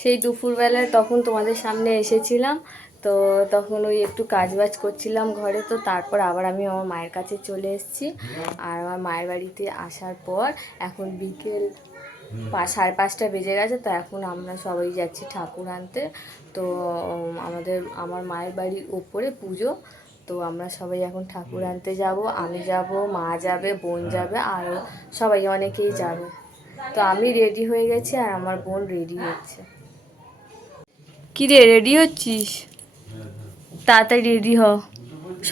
সেই দুপুরবেলায় তখন তোমাদের সামনে এসেছিলাম, তো তখন ওই একটু কাজবাজ করছিলাম ঘরে, তো তারপর আবার আমি আমার মায়ের কাছে চলে এসেছি। আর আমার মায়ের বাড়িতে আসার পর এখন বিকেল 5:30 বেজে গেছে, তো এখন আমরা সবাই যাচ্ছি ঠাকুর আনতে। তো আমার মায়ের বাড়ির ওপরে পুজো, তো আমরা সবাই এখন ঠাকুর আনতে যাব। আমি যাব, মা যাবে, বোন যাবে, আর সবাই অনেকেই যাবে। তো আমি রেডি হয়ে গেছি আর আমার বোন রেডি হচ্ছে। কি রে, রেডি হচ্ছিস? তাড়াতাড়ি রেডি হ,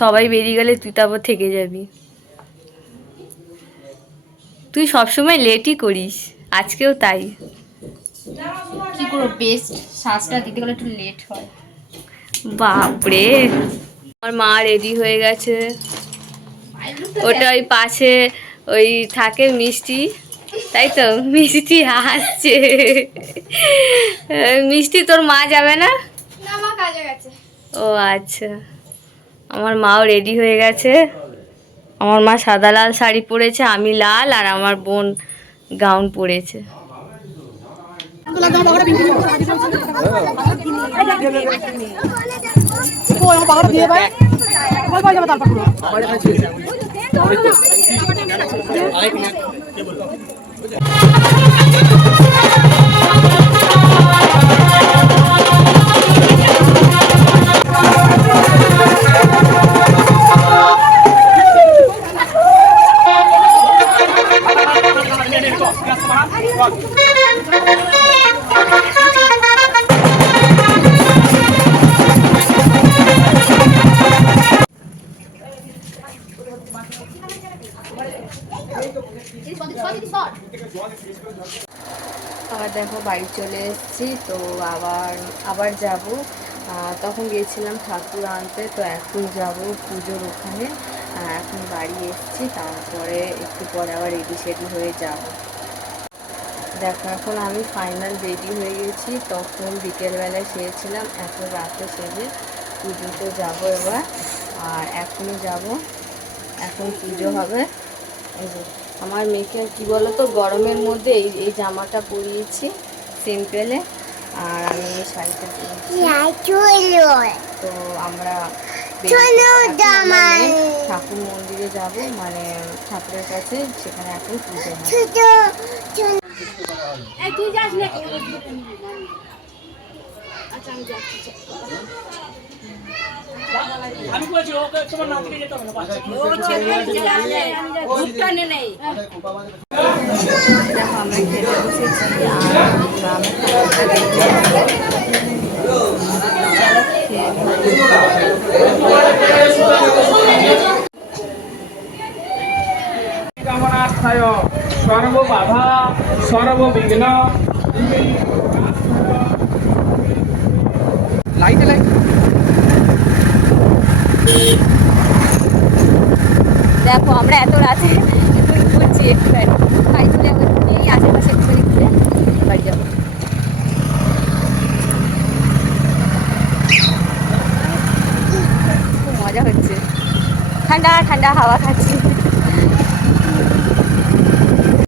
সবাই বেরিয়ে গেলে তুই তারপর থেকে যাবি। তুই সবসময় লেটই করিস, আজকেও তাই। কি করবো, বেস্ট সাজটা দিতে গেলে একটু লেট হয়। বাপরে, আমার মা রেডি হয়ে গেছে। ওটা ওই পাশে ওই থাকে মিষ্টি, তাই তো? মিষ্টি হাসছে। মিষ্টি, তোর মা যাবে না? না, মা কাজে গেছে। ও আচ্ছা, আমার মাও রেডি হয়ে গেছে। আমার মা সাদা লাল শাড়ি পরেছে, আমি লাল, আর আমার বোন গাউন পরেছে। আবার দেখো বাড়ি চলে এসেছি, তো আবার যাব। তখন গিয়েছিলাম ঠাকুর আনতে, তো এখন যাব পুজোর ওখানে। এখন বাড়ি এসেছি, তারপরে একটু পরে আবার রেডি সেডি হয়ে যাব। দেখো এখন আমি ফাইনাল রেডি হয়ে গেছি। তখন বিকেলবেলায় সেরেছিলাম, এখন রাতে সেরে পুজোতে যাব এবার। আর এখনই যাব, এখন পুজো হবে। এই যে আমার মেয়েকে কী বলো তো, গরমের মধ্যে এই জামাটা পরিয়েছি সিম্পলে, আর আমি এই শাড়িটা পরিয়েছি। তো আমরা ঠাকুর মন্দিরে যাব, মানে ঠাকুরের কাছে, সেখানে এখন পুজো হবে। আমি বলছি ওকে, তোমার নাতিকে যেতে হবে না, বাচ্চা কি ও ছেলে ভুট্টা নেই। দেখো আমরা খেতে বসেছি, আর আমরা কামনার্থায় সর্ববাধা সর্ববিঘ্ন লাইটে লাইট। দেখো আমরা এত রাতে ঘুরছি, একটুখানি বাড়ি চলে যাবো, এই আশেপাশে একটুখানি ঘুরে বাড়ি যাবো। খুব মজা হচ্ছে, ঠান্ডা ঠান্ডা হাওয়া খাচ্ছি।